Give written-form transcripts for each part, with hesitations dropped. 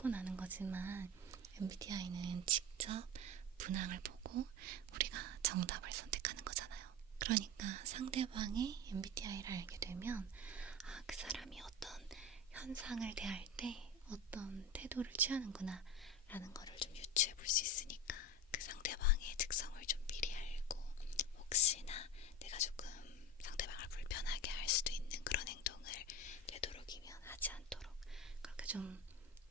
타고나는 거지만 MBTI는 직접 문항을 보고 우리가 정답을 선택하는 거잖아요. 그러니까 상대방의 MBTI를 알게 되면 그 사람이 어떤 현상을 대할 때 어떤 태도를 취하는구나 라는 거를 좀 유추해 볼 수 있으니까 그 상대방의 특성을 좀 미리 알고 혹시나 내가 조금 상대방을 불편하게 할 수도 있는 그런 행동을 되도록이면 하지 않도록 그렇게 좀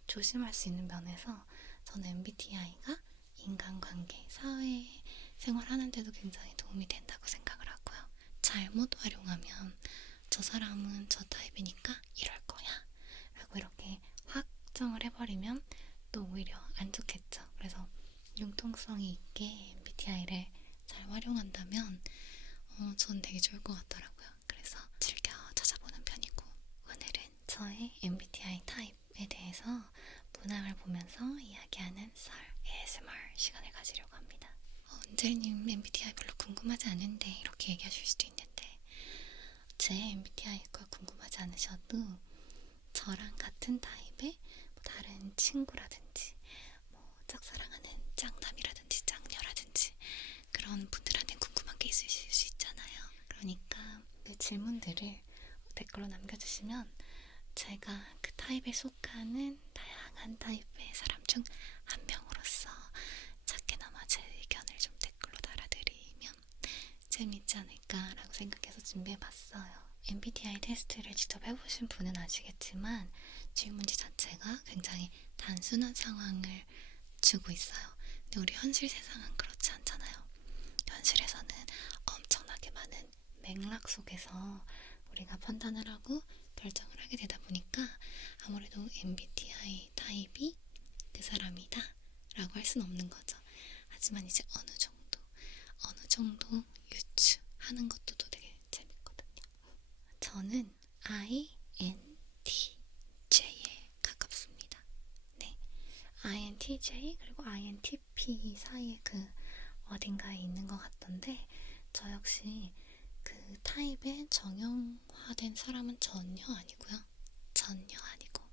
조심할 수 있는 면에서 저는 MBTI가 인간관계, 사회생활 하는데도 굉장히 도움이 된다고 생각을 하고요. 잘못 활용하면 저 사람은 저 타입이니까 이럴 거야 라고 이렇게 확정을 해버리면 또 오히려 안 좋겠죠. 그래서 융통성이 있게 MBTI를 잘 활용한다면 전 되게 좋을 것 같더라고요. 그래서 즐겨 찾아보는 편이고 오늘은 저의 MBTI 타입에 대해서 문항을 보면서 이야기하는 썰 ASMR 시간을 가지려고 합니다. 은젤님 MBTI 별로 궁금하지 않은데 이렇게 얘기하실 수도 있는데 제 MBTI가 궁금하지 않으셔도 저랑 같은 타입의 다른 친구라든지 짝사랑하는 짝남이라든지 짝녀라든지 그런 분들한테는 궁금한 게 있으실 수 있잖아요. 그러니까 그 질문들을 댓글로 남겨주시면 제가 그 타입에 속하는 다양한 타입의 사람 중 한 명으로서 작게나마 제 의견을 좀 댓글로 달아드리면 재밌지 않을까라고 생각해서 준비해봤어요. MBTI 테스트를 직접 해보신 분은 아시겠지만 질문지 자체가 굉장히 단순한 상황을 주고 있어요. 근데 우리 현실 세상은 그렇지 않잖아요. 현실에서는 엄청나게 많은 맥락 속에서 우리가 판단을 하고 결정을 하게 되다 보니까 아무래도 MBTI 타입이 그 사람이다 라고 할 수는 없는 거죠. 하지만 이제 어느 정도 유추하는 것도 또 되게 재밌거든요. 저는 INTJ에 가깝습니다. 네, INTJ 그리고 INTP 사이에 그 어딘가에 있는 것 같던데 저 역시 그 타입에 정형화된 사람은 전혀 아니고요. 전혀 아니고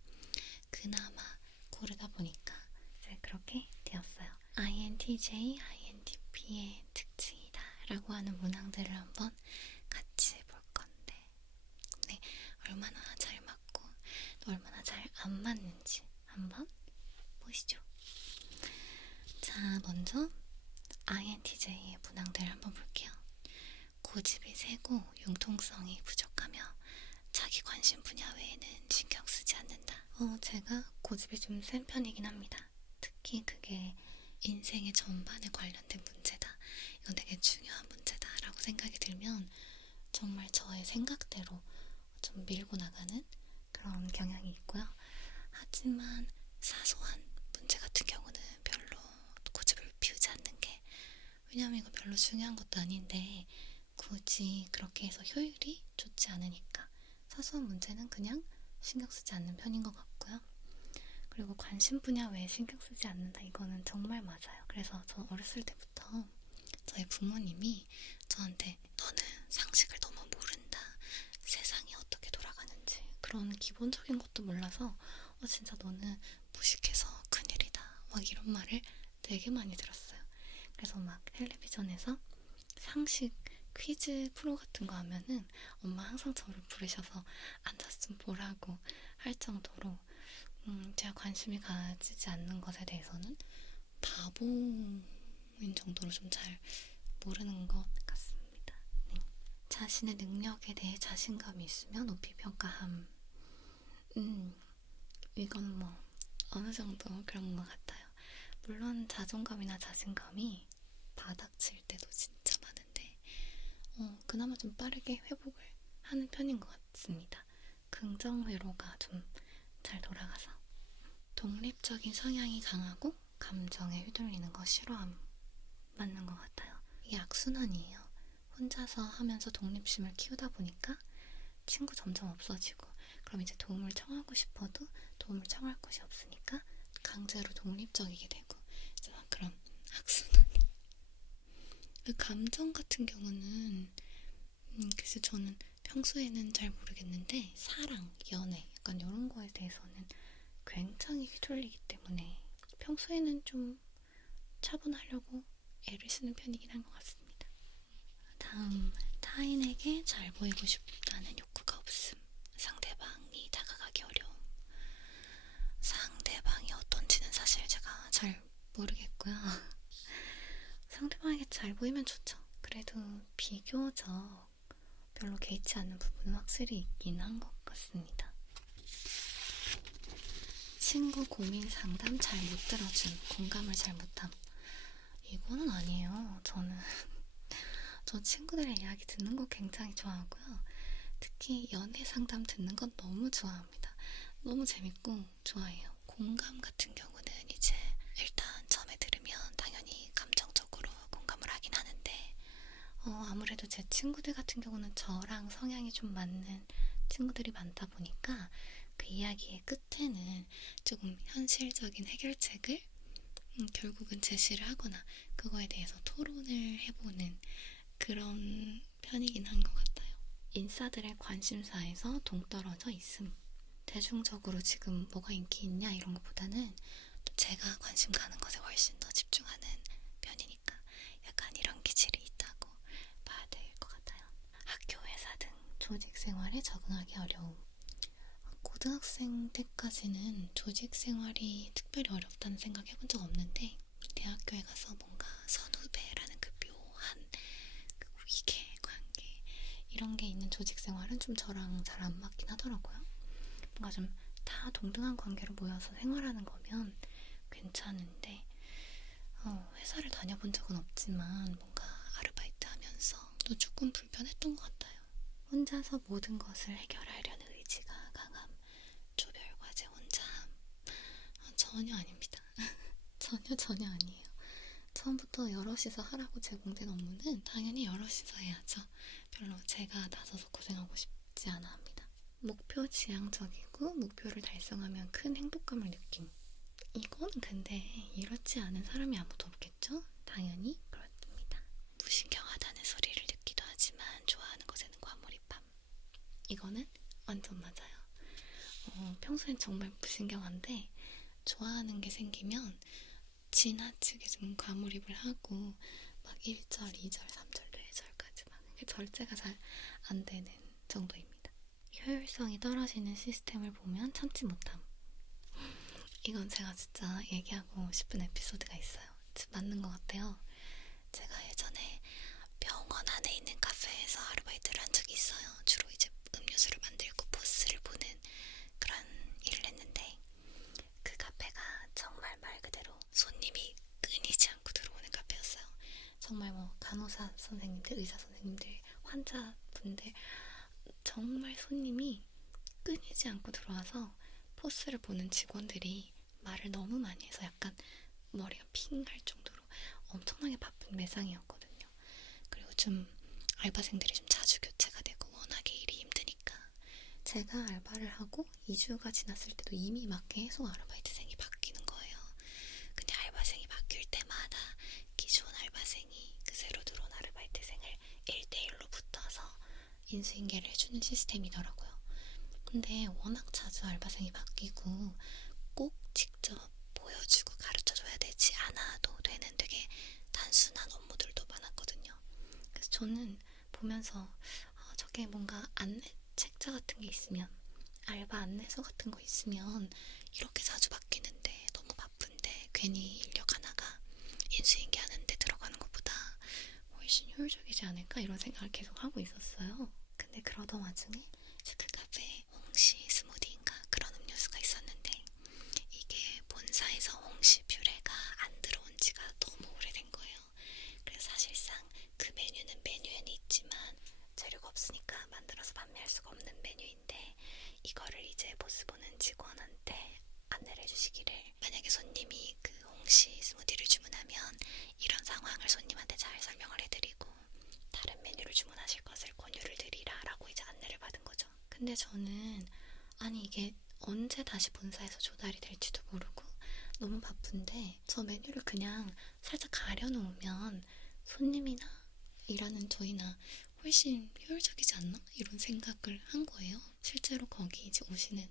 그나마 고르다 보니까 이제 그렇게 되었어요. INTJ, INTP의 특징이다 라고 하는 문항들을 한번 같이 볼 건데 네, 얼마나 잘 맞고 또 얼마나 잘 안 맞는지 한번 보시죠. 자, 먼저 INTJ의 문항들을 한번 볼게요. 고집이 세고 융통성이 부족하며 자기 관심 분야 외에는 신경 쓰지 않는다. 제가 고집이 좀 센 편이긴 합니다. 특히 그게 인생의 전반에 관련된 문제다. 이건 되게 중요한 문제다라고 생각이 들면 정말 저의 생각대로 좀 밀고 나가는 그런 경향이 있고요. 하지만 사소한 문제 같은 경우는 별로 고집을 피우지 않는 게 왜냐면 이거 별로 중요한 것도 아닌데 굳이 그렇게 해서 효율이 좋지 않으니까 사소한 문제는 그냥 신경 쓰지 않는 편인 것 같고요. 그리고 관심 분야 외에 신경 쓰지 않는다 이거는 정말 맞아요. 그래서 저 어렸을 때부터 저희 부모님이 저한테 너는 상식을 너무 모른다. 세상이 어떻게 돌아가는지 그런 기본적인 것도 몰라서 진짜 너는 무식해서 큰일이다. 막 이런 말을 되게 많이 들었어요. 그래서 막 텔레비전에서 상식 퀴즈 프로 같은 거 하면은 엄마 항상 저를 부르셔서 앉아서 좀 보라고 할 정도로 제가 관심이 가지지 않는 것에 대해서는 바보인 정도로 좀 잘 모르는 것 같습니다. 네. 자신의 능력에 대해 자신감이 있으면 높이 평가함. 이건 어느 정도 그런 것 같아요. 물론 자존감이나 자신감이 바닥칠 때도 진짜 많은데 그나마 좀 빠르게 회복을 하는 편인 것 같습니다. 긍정회로가 좀 잘 돌아가서 독립적인 성향이 강하고 감정에 휘둘리는 거 싫어함 맞는 것 같아요. 이게 악순환이에요. 혼자서 하면서 독립심을 키우다 보니까 친구 점점 없어지고 그럼 이제 도움을 청하고 싶어도 도움을 청할 곳이 없으니까 강제로 독립적이게 되고 이제 막 그런 악순환. 그 감정 같은 경우는 글쎄 저는 평소에는 잘 모르겠는데 사랑, 연애 약간 이런 거에 대해서는 굉장히 휘둘리기 때문에 평소에는 좀 차분하려고 애를 쓰는 편이긴 한 것 같습니다. 다음, 타인에게 잘 보이고 싶다는 욕구가 없음. 상대방이 다가가기 어려움. 상대방이 어떤지는 사실 제가 잘 모르겠고요. 상대방에게 잘 보이면 좋죠. 그래도 비교적 별로 개의치 않는 부분은 확실히 있긴 한 것 같습니다. 친구 고민 상담 잘 못 들어줌. 공감을 잘 못함. 이거는 아니에요. 저는 저 친구들의 이야기 듣는 거 굉장히 좋아하고요. 특히 연애 상담 듣는 건 너무 좋아합니다. 너무 재밌고 좋아해요. 공감 같은 경우는 이제 일단 처음에 들으면 당연히 감정적으로 공감을 하긴 하는데 아무래도 제 친구들 같은 경우는 저랑 성향이 좀 맞는 친구들이 많다 보니까 그 이야기의 끝에는 조금 현실적인 해결책을 결국은 제시를 하거나 그거에 대해서 토론을 해보는 그런 편이긴 한 것 같아요. 인싸들의 관심사에서 동떨어져 있음. 대중적으로 지금 뭐가 인기 있냐 이런 것보다는 제가 관심 가는 것에 훨씬 더 집중하는 편이니까 약간 이런 기질이 있다고 봐야 될 것 같아요. 학교, 회사 등 조직 생활에 적응하기 어려움. 고등학생 때까지는 조직 생활이 특별히 어렵다는 생각 해본 적 없는데 대학교에 가서 뭔가 선후배라는 그 묘한 그 위계 관계 이런 게 있는 조직 생활은 좀 저랑 잘 안 맞긴 하더라고요. 뭔가 좀 다 동등한 관계로 모여서 생활하는 거면 괜찮은데 회사를 다녀본 적은 없지만 뭔가 아르바이트 하면서 또 조금 불편했던 것 같아요. 혼자서 모든 것을 해결하려는 의지가 강함. 조별 과제 혼자함. 전혀 아닙니다. 전혀 아니에요. 처음부터 여럿이서 하라고 제공된 업무는 당연히 여럿이서 해야죠. 별로 제가 나서서 고생하고 싶지 않아 합니다. 목표 지향적이고 목표를 달성하면 큰 행복감을 느낌. 이건 근데 이렇지 않은 사람이 아무도 없겠죠? 당연히 그렇습니다. 무신경하다는 소리를 듣기도 하지만 좋아하는 것에는 과몰입함. 이거는 완전 맞아요. 평소엔 정말 무신경한데 좋아하는 게 생기면 지나치게 좀 과몰입을 하고 막 1절, 2절, 3절, 4절까지 막 절제가 잘 안 되는 정도입니다. 효율성이 떨어지는 시스템을 보면 참지 못함. 이건 제가 진짜 얘기하고 싶은 에피소드가 있어요. 맞는 것 같아요. 제가 예전에 병원 안에 있는 카페에서 아르바이트를 한 적이 있어요. 주로 이제 음료수를 만들고 포스를 보는 그런 일을 했는데 그 카페가 정말 말 그대로 손님이 끊이지 않고 들어오는 카페였어요. 정말 뭐 간호사 선생님들, 의사 선생님들, 환자분들 정말 손님이 끊이지 않고 들어와서 포스를 보는 직원들이 말을 너무 많이 해서 약간 머리가 핑할 정도로 엄청나게 바쁜 매장이었거든요. 그리고 좀 알바생들이 좀 자주 교체가 되고 워낙에 일이 힘드니까 제가 알바를 하고 2주가 지났을 때도 이미 막 계속 아르바이트생이 바뀌는 거예요. 근데 알바생이 바뀔 때마다 기존 알바생이 그 새로 들어온 아르바이트생을 1대1로 붙어서 인수인계를 해주는 시스템이더라고요. 근데 워낙 자주 알바생이 바뀌고 꼭 직접 보여주고 가르쳐줘야 되지 않아도 되는 되게 단순한 업무들도 많았거든요. 그래서 저는 보면서 저게 뭔가 안내 책자 같은 게 있으면 알바 안내서 같은 거 있으면 이렇게 자주 바뀌는데 너무 바쁜데 괜히 인력 하나가 인수인계 하는데 들어가는 것보다 훨씬 효율적이지 않을까 이런 생각을 계속 하고 있었어요. 근데 그러던 와중에 그 카페에 홍시 스무디인가 그런 음료수가 있었는데 이게 본사에서 홍시 퓨레가 안 들어온 지가 너무 오래된 거예요. 그래서 사실상 그 메뉴는 메뉴에는 있지만 재료가 없으니까 만들어서 판매할 수가 없는 메뉴인데 이거를 이제 보스 보는 직원한테 안내를 해주시기를 만약에 손님이 그 홍시 스무디를 주문하면 이런 상황을 손님한테 잘 설명을 해드리고 다른 메뉴를 주문하실 것을 권유를 드리라 라고 이제 안내를 받은 거죠. 근데 저는 아니 이게 언제 다시 본사에서 조달이 될지도 모르고 너무 바쁜데 저 메뉴를 그냥 살짝 가려놓으면 손님이나 일하는 저희나 훨씬 효율적이지 않나? 이런 생각을 한 거예요. 실제로 거기 이제 오시는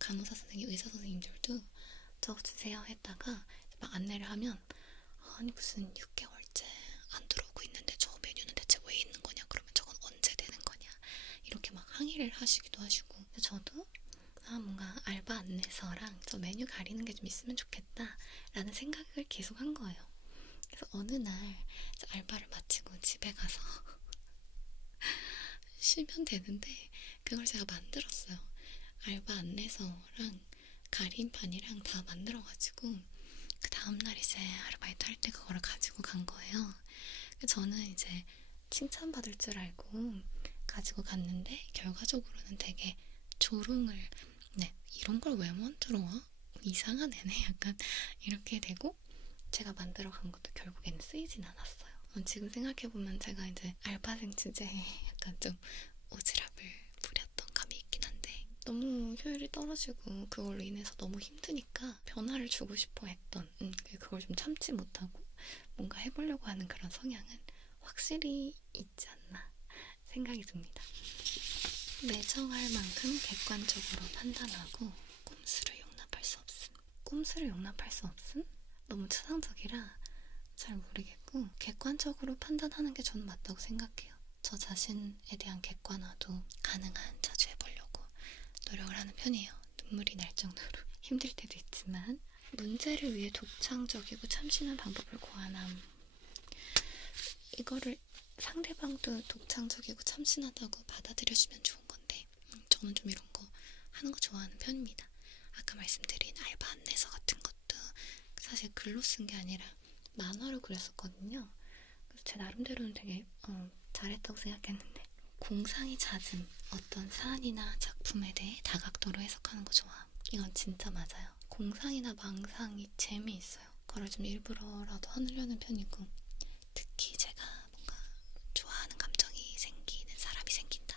간호사 선생님, 의사 선생님들도 적어주세요 했다가 막 안내를 하면 아니 무슨 6개월째 안 들어오고 있는데 저 메뉴는 대체 왜 있는 거냐, 그러면 저건 언제 되는 거냐, 이렇게 막 항의를 하시기도 하시고, 저도 뭔가 알바 안내서랑 저 메뉴 가리는 게 좀 있으면 좋겠다 라는 생각을 계속 한 거예요. 그래서 어느 날 알바를 마치고 집에 가서 쉬면 되는데 그걸 제가 만들었어요. 알바 안내서랑 가림판이랑 다 만들어가지고 그 다음날 이제 아르바이트 할 때 그거를 가지고 간 거예요. 저는 이제 칭찬받을 줄 알고 가지고 갔는데 결과적으로는 되게 조롱을, 네, 이런 걸 왜 만들어 와? 이상한 애네, 약간 이렇게 되고, 제가 만들어 간 것도 결국에는 쓰이진 않았어요. 지금 생각해보면 제가 이제 알바생 주제에 약간 좀 오지랖을 부렸던 감이 있긴 한데, 너무 효율이 떨어지고 그걸로 인해서 너무 힘드니까 변화를 주고 싶어 했던, 그걸 좀 참지 못하고 뭔가 해보려고 하는 그런 성향은 확실히 있지 않나 생각이 듭니다. 매정할 만큼 객관적으로 판단하고 꼼수를 용납할 수 없음. 꼼수를 용납할 수 없음? 너무 추상적이라 잘 모르겠고, 객관적으로 판단하는 게 저는 맞다고 생각해요. 저 자신에 대한 객관화도 가능한 자주 해보려고 노력을 하는 편이에요. 눈물이 날 정도로 힘들 때도 있지만. 문제를 위해 독창적이고 참신한 방법을 고안함. 이거를 상대방도 독창적이고 참신하다고 받아들여주면 좋은 건데, 저는 좀 이런 거 하는 거 좋아하는 편입니다. 아까 말씀드린 알바 안내서 같은 것도 사실 글로 쓴 게 아니라 만화로 그렸었거든요. 그래서 제 나름대로는 되게 잘했다고 생각했는데, 공상이 잦은 어떤 사안이나 작품에 대해 다각도로 해석하는 거 좋아. 이건 진짜 맞아요. 공상이나 망상이 재미있어요. 그걸 좀 일부러라도 하려는 편이고, 특히 제가 뭔가 좋아하는 감정이 생기는 사람이 생긴다,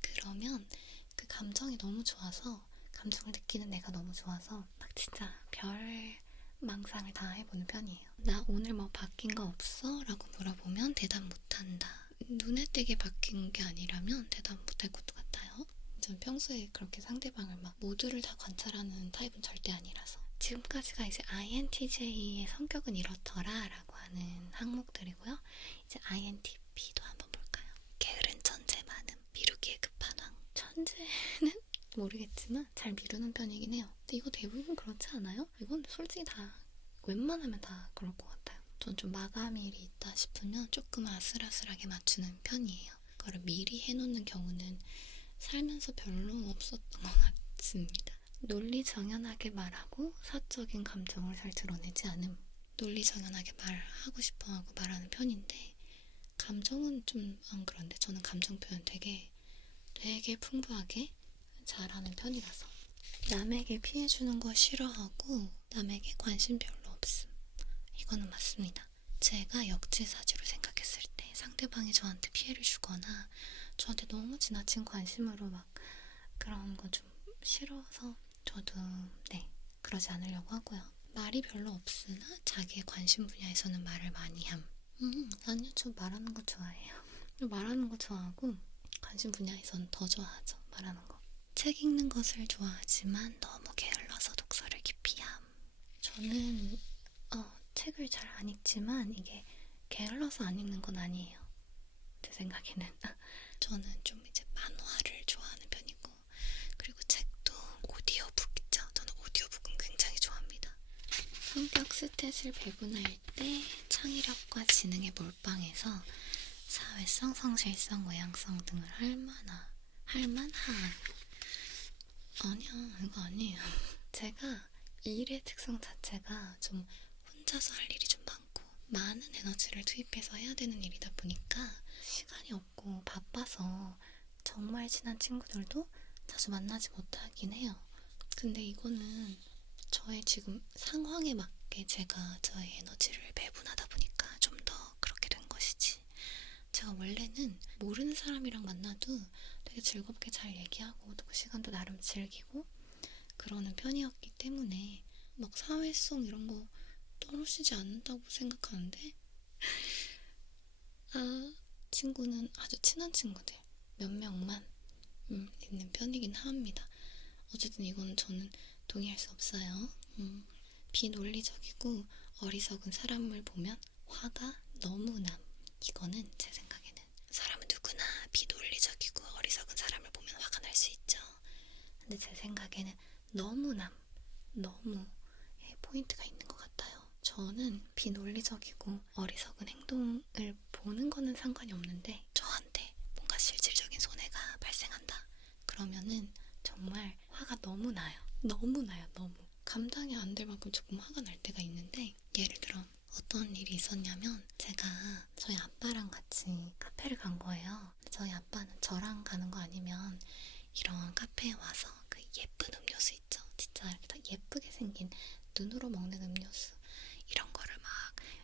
그러면 그 감정이 너무 좋아서, 감정을 느끼는 내가 너무 좋아서 막 진짜 별 망상을 다 해보는 편이에요. 나 오늘 뭐 바뀐 거 없어? 라고 물어보면 대답 못한다. 눈에 띄게 바뀐 게 아니라면 대답 못할 것도 같아요. 저는 평소에 그렇게 상대방을 막 모두를 다 관찰하는 타입은 절대 아니라서. 지금까지가 이제 INTJ의 성격은 이렇더라 라고 하는 항목들이고요. 이제 INTP도 한번 볼까요? 게으른 천재 많음, 미루기에 급한 왕. 천재는 모르겠지만 잘 미루는 편이긴 해요. 근데 이거 대부분 그렇지 않아요? 이건 솔직히 다 웬만하면 다 그럴 것 같아요. 전 좀 마감일이 있다 싶으면 조금 아슬아슬하게 맞추는 편이에요. 그거를 미리 해놓는 경우는 살면서 별로 없었던 것 같습니다. 논리정연하게 말하고 사적인 감정을 잘 드러내지 않음. 논리정연하게 말하고 싶어하고 말하는 편인데 감정은 좀 안 그런데, 저는 감정 표현 되게 풍부하게 잘하는 편이라서. 남에게 피해주는 거 싫어하고 남에게 관심 별로 없음. 이거는 맞습니다. 제가 역지사지로 생각했을 때 상대방이 저한테 피해를 주거나 저한테 너무 지나친 관심으로 막 그런 거 좀 싫어서 저도 그러지 않으려고 하고요. 말이 별로 없으나 자기의 관심 분야에서는 말을 많이 함. 아니요, 저 말하는 거 좋아해요. 말하는 거 좋아하고 관심 분야에서는 더 좋아하죠, 말하는 거. 책 읽는 것을 좋아하지만 너무 게을러서 독서를 깊이 함. 저는 책을 잘 안 읽지만 이게 게을러서 안 읽는 건 아니에요, 제 생각에는. 저는 좀 이제 만화를 좋아하는 편이고, 그리고 책도 오디오북 있죠. 저는 오디오북은 굉장히 좋아합니다. 성격 스탯을 배분할 때 창의력과 지능에 몰빵해서 사회성, 성실성, 외향성 등을 할만하. 아니야, 이거 아니에요. 제가 일의 특성 자체가 좀 혼자서 할 일이 좀 많고 많은 에너지를 투입해서 해야 되는 일이다 보니까 시간이 없고 바빠서 정말 친한 친구들도 자주 만나지 못하긴 해요. 근데 이거는 저의 지금 상황에 맞게 제가 저의 에너지를 배분하다 보니까 좀 더 그렇게 된 것이지, 제가 원래는 모르는 사람이랑 만나도 되게 즐겁게 잘 얘기하고 또 그 시간도 나름 즐기고 그러는 편이었기 때문에 막 사회성 이런 거 떨어지지 않는다고 생각하는데, 친구는 아주 친한 친구들 몇 명만 있는 편이긴 합니다. 어쨌든 이건 저는 동의할 수 없어요. 비논리적이고 어리석은 사람을 보면 화가 너무 남. 이거는 제 생각에는 사람은 누구나 비논리적이고 어리석은 사람을 보면 화가 날 수 있죠. 근데 제 생각에는 너무남, 너무의 포인트가 있는 것 같아요. 저는 비논리적이고 어리석은 행동을 보는 거는 상관이 없는데 저한테 뭔가 실질적인 손해가 발생한다. 그러면은 정말 화가 너무 나요. 너무 나요, 너무. 감당이 안 될 만큼 조금 화가 날 때가 있는데 예를 들어 어떤 일이 있었냐면 제가 저희 아빠랑 같이 카페를 간 거예요. 저희 아빠는 저랑 가는 거 아니면 이런 카페에 와서 그 예쁜 음료수 있죠. 진짜 이렇게 다 예쁘게 생긴 눈으로 먹는 음료수 이런 거를 막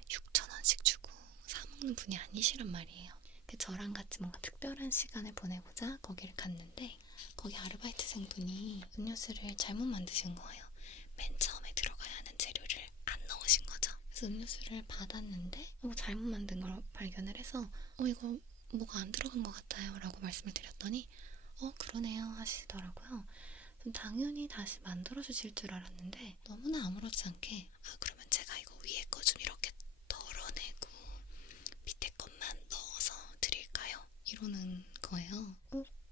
6,000원씩 주고 사 먹는 분이 아니시란 말이에요. 저랑 같이 뭔가 특별한 시간을 보내고자 거기를 갔는데 거기 아르바이트생분이 음료수를 잘못 만드신 거예요. 맨 처음에 들어가야 하는 재료를 안 넣으신 거죠. 그래서 음료수를 받았는데 잘못 만든 걸 발견을 해서 이거 뭐가 안 들어간 것 같아요 라고 말씀을 드렸더니 그러네요 하시더라고요. 당연히 다시 만들어주실 줄 알았는데 너무나 아무렇지 않게 그러면 제가 이거 위에 거 좀 이렇게 덜어내고 밑에 것만 넣어서 드릴까요? 이러는 거예요.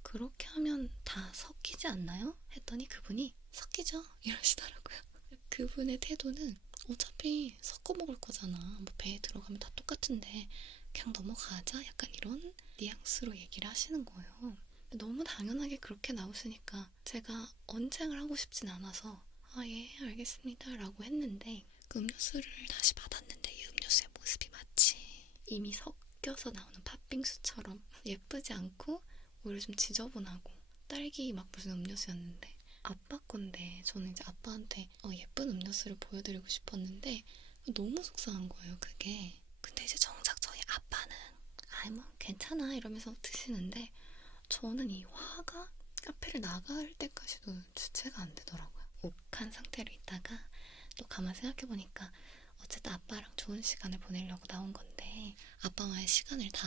그렇게 하면 다 섞이지 않나요? 했더니 그분이 섞이죠? 이러시더라고요. 그분의 태도는 어차피 섞어 먹을 거잖아. 뭐 배에 들어가면 다 똑같은데 그냥 넘어가자? 약간 이런 뉘앙스로 얘기를 하시는 거예요. 너무 당연하게 그렇게 나오시니까 제가 언쟁을 하고 싶진 않아서 예, 알겠습니다 라고 했는데 그 음료수를 다시 받았는데 이 음료수의 모습이 마치 이미 섞여서 나오는 팥빙수처럼 예쁘지 않고 오히려 좀 지저분하고 딸기 막 무슨 음료수였는데 아빠 건데 저는 이제 아빠한테 예쁜 음료수를 보여드리고 싶었는데 너무 속상한 거예요 그게. 근데 이제 정작 저희 아빠는 뭐 괜찮아 이러면서 드시는데 저는 이 화가 카페를 나갈 때까지도 주체가 안 되더라고요. 욱한 상태로 있다가 또 가만 생각해보니까 어쨌든 아빠랑 좋은 시간을 보내려고 나온 건데 아빠와의 시간을 다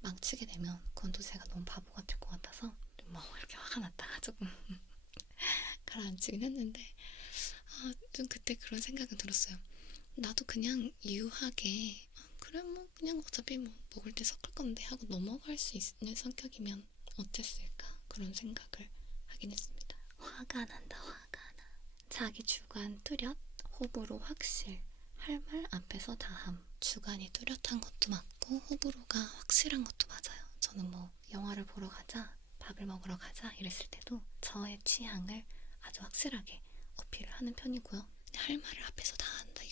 망치게 되면 그건 또 제가 너무 바보 같을 것 같아서 좀 이렇게 화가 났다가 조금 가라앉히긴 했는데 좀 그때 그런 생각은 들었어요. 나도 그냥 유하게 그래 뭐 그냥 어차피 뭐 먹을 때 섞을 건데 하고 넘어갈 수 있는 성격이면 어땠을까 그런 생각을 하긴 했습니다. 화가 난다 화가 나. 자기 주관 뚜렷 호불호 확실 할 말 앞에서 다함. 주관이 뚜렷한 것도 맞고 호불호가 확실한 것도 맞아요. 저는 뭐 영화를 보러 가자 밥을 먹으러 가자 이랬을 때도 저의 취향을 아주 확실하게 어필을 하는 편이고요. 할 말을 앞에서 다 한다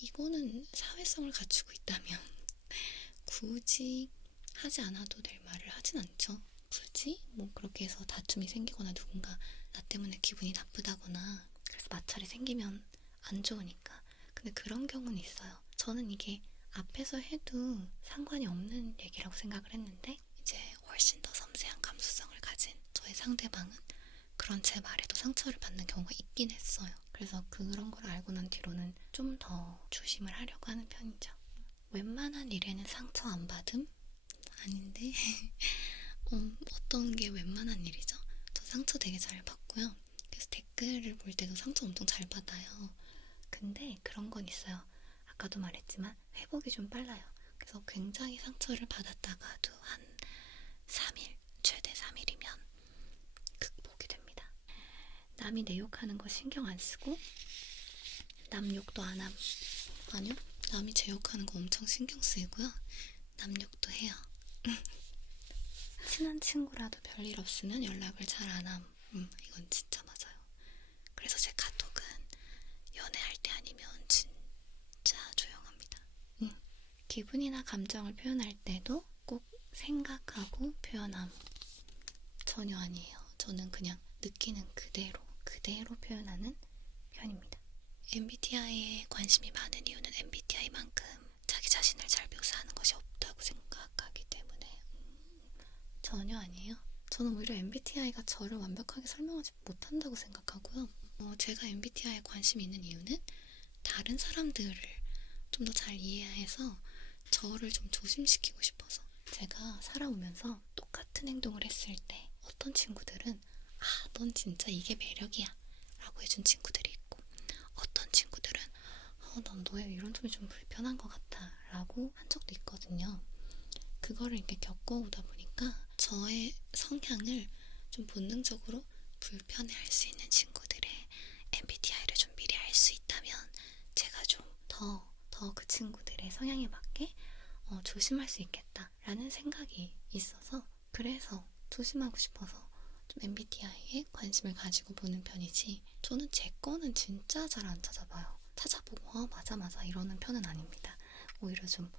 이거는 사회성을 갖추고 있다면 굳이 하지 않아도 될 말을 하진 않죠. 굳이 뭐 그렇게 해서 다툼이 생기거나 누군가 나 때문에 기분이 나쁘다거나 그래서 마찰이 생기면 안 좋으니까. 근데 그런 경우는 있어요. 저는 이게 앞에서 해도 상관이 없는 얘기라고 생각을 했는데 이제 훨씬 더 섬세한 감수성을 가진 저의 상대방은 그런 제 말에도 상처를 받는 경우가 있긴 했어요. 그래서 그런 걸 알고 난 뒤로는 좀 더 조심을 하려고 하는 편이죠. 웬만한 일에는 상처 안 받음? 아닌데 어떤 게 웬만한 일이죠? 저 상처 되게 잘 받고요. 그래서 댓글을 볼 때도 상처 엄청 잘 받아요. 근데 그런 건 있어요. 아까도 말했지만 회복이 좀 빨라요. 그래서 굉장히 상처를 받았다가도 한 3일, 최대 3일이면 극복이 됩니다. 남이 내 욕하는 거 신경 안 쓰고 남 욕도 안 함. 아니요. 남이 제 욕하는 거 엄청 신경 쓰이고요. 남 욕도 해요. 친한 친구라도 별일 없으면 연락을 잘 안 함. 이건 진짜 맞아요. 그래서 제 카톡은 연애할 때 아니면 진짜 조용합니다. 기분이나 감정을 표현할 때도 꼭 생각하고 표현함. 전혀 아니에요. 저는 그냥 느끼는 그대로 표현하는 편입니다. MBTI에 관심이 많은 이유는 MBTI만큼 자기 자신을 잘 묘사하는 것이 없다고 생각하기 때문에 전혀 아니에요. 저는 오히려 MBTI가 저를 완벽하게 설명하지 못한다고 생각하고요. 제가 MBTI에 관심이 있는 이유는 다른 사람들을 좀 더 잘 이해해서 저를 좀 조심시키고 싶어서. 제가 살아오면서 똑같은 행동을 했을 때 어떤 친구들은 아, 넌 진짜 이게 매력이야 라고 해준 친구들이 있고, 어떤 친구들은 난 너의 이런 점이 좀 불편한 것 같아 라고 한 적도 있거든요. 그거를 이렇게 겪어오다 보니까 저의 성향을 좀 본능적으로 불편해할 수 있는 친구들의 MBTI를 좀 미리 알 수 있다면 제가 좀 더 그 친구들의 성향에 맞게 조심할 수 있겠다라는 생각이 있어서, 그래서 조심하고 싶어서 좀 MBTI에 관심을 가지고 보는 편이지, 저는 제 거는 진짜 잘 안 찾아봐요. 찾아보고 맞아 맞아 이러는 편은 아닙니다. 오히려 좀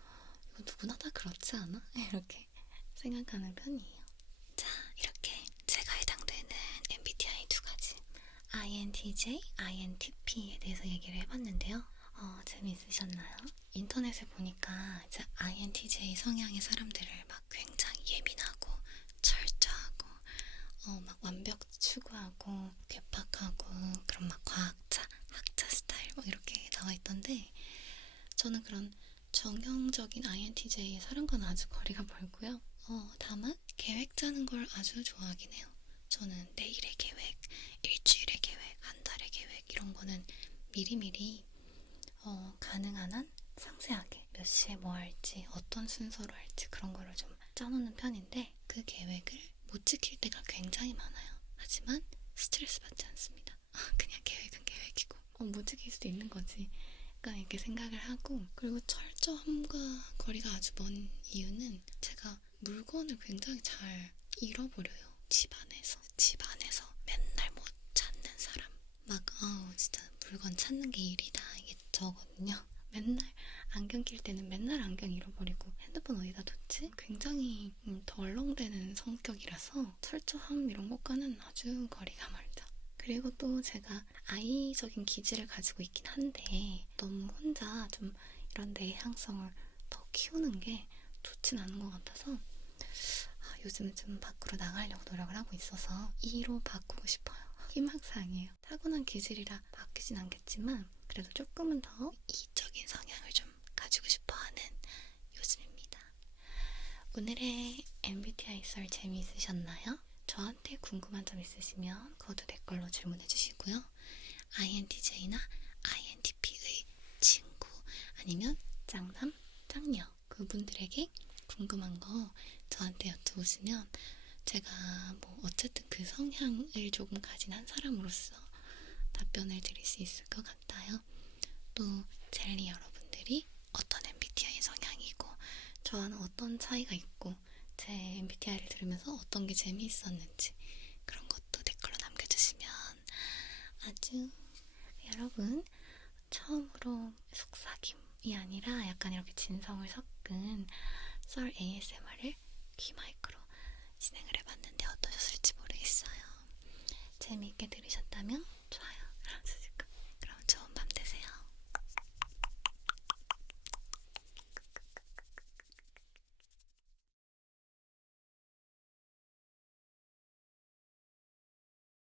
이거 누구나 다 그렇지 않아? 이렇게 생각하는 편이에요. 자, 이렇게 제가 해당되는 MBTI 두 가지, INTJ, INTP에 대해서 얘기를 해봤는데요. 재미있으셨나요? 인터넷에 보니까 이제 INTJ 성향의 사람들을 막 굉장히 예민하고 철저하고 막 완벽 추구하고 괴팍하고 그런 막 과학자, 학자 스타일 막 이렇게 나와 있던데, 저는 그런 정형적인 INTJ의 사람과는 아주 거리가 멀고요. 다만 계획 짜는 걸 아주 좋아하긴 해요. 저는 내일의 계획, 일주일의 계획, 한 달의 계획 이런 거는 미리미리 가능한 한 상세하게 몇 시에 뭐 할지, 어떤 순서로 할지 그런 거를 좀 짜놓는 편인데, 그 계획을 못 지킬 때가 굉장히 많아요. 하지만 스트레스 받지 않습니다. 그냥 계획은 계획이고 못 지킬 수도 있는 거지. 약간 이렇게 생각을 하고, 그리고 철저함과 거리가 아주 먼 이유는 제가 물건을 굉장히 잘 잃어버려요. 집 안에서 맨날 못 찾는 사람. 막 진짜 물건 찾는 게 일이다 이게 저거든요. 맨날 안경 낄 때는 맨날 안경 잃어버리고, 핸드폰 어디다 뒀지? 굉장히 덜렁대는 성격이라서 철저함 이런 것과는 아주 거리가 멀죠. 그리고 또 제가 아이적인 기질을 가지고 있긴 한데, 너무 혼자 좀 이런 내향성을 더 키우는 게 좋진 않은 것 같아서 요즘은 좀 밖으로 나가려고 노력을 하고 있어서 2로 바꾸고 싶어요. 희망사항이에요. 타고난 기질이라 바뀌진 않겠지만 그래도 조금은 더 이적인 성향을 좀 가지고 싶어하는 요즘입니다. 오늘의 MBTI 썰 재미있으셨나요? 저한테 궁금한 점 있으시면 그것도 댓글로 질문해 주시고요. INTJ나 INTP의 친구 아니면 짱남, 짱녀 그분들에게 궁금한 거 저한테 여쭤보시면 제가 뭐 어쨌든 그 성향을 조금 가진 한 사람으로서 답변을 드릴 수 있을 것 같아요. 또 젤리 여러분들이 어떤 MBTI 성향이고 저와는 어떤 차이가 있고 제 MBTI를 들으면서 어떤 게 재미있었는지 그런 것도 댓글로 남겨주시면 아주, 여러분 처음으로 속삭임이 아니라 약간 이렇게 진성을 섞은 썰 ASMR을 귀 마이크로 진행을 해봤는데 어떠셨을지 모르겠어요. 재미있게 들으셨다면